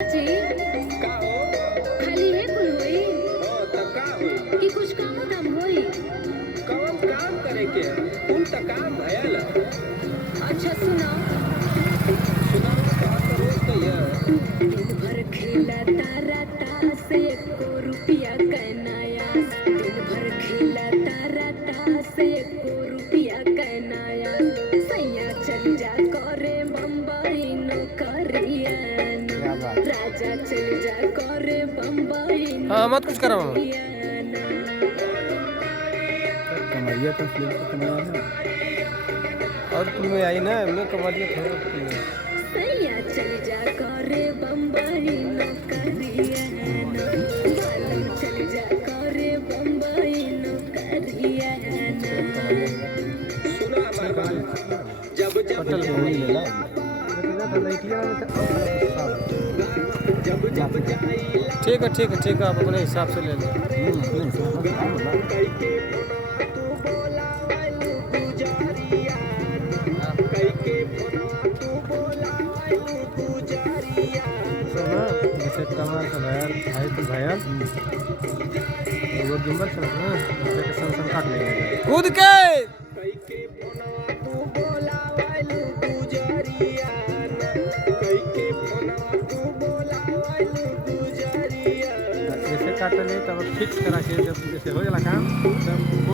जी का हो? खाली है कुल होई हो त का होई? कि कुछ काम धाम होई। कवन काम करे के ह? कुल त काम भयल ह। अच्छा सुना, सुनाओ का करो कहिया? दिन भर खेला तारा तास एको रुपया कनायास, दिन भर खेला तारा तास एको रुपया कनायास, सैया चल जा करे बम्बई नौकरियाना, राजा चल जा करे बम्बई हाँ मत कुछ करो नौकरियाना। कमरिया तो फिल्म को कमाया ना। और कुल में आई ना मैं कमालिया थोड़ा कुल में सैया चल जा करे बम्बई नौकरियाना, बालम चल जा करे बम्बई नौकरियाना। सुना हमार बात। जब जब पटल जाई वही ले ला। जब जब जाई ठीक है आप अपने हिसाब से ले लो। नहीं सब कइके फोनवा तू बोलावलू गुजरियाना, कइके फोनवा तू बोलावलू गुजरियाना। सुना जैसे कमर का भैया भाई तो भैया वो गिम्बल चला ना जैसे सन काट लेंगे कूद के कइके फोनवा तू बोलावलू गुजरियाना, कइके फोनवा तू बोलावलू गुजरियाना। ऐसे काट ले तब फिक्स करा के जब जैसे हो जाला काम तब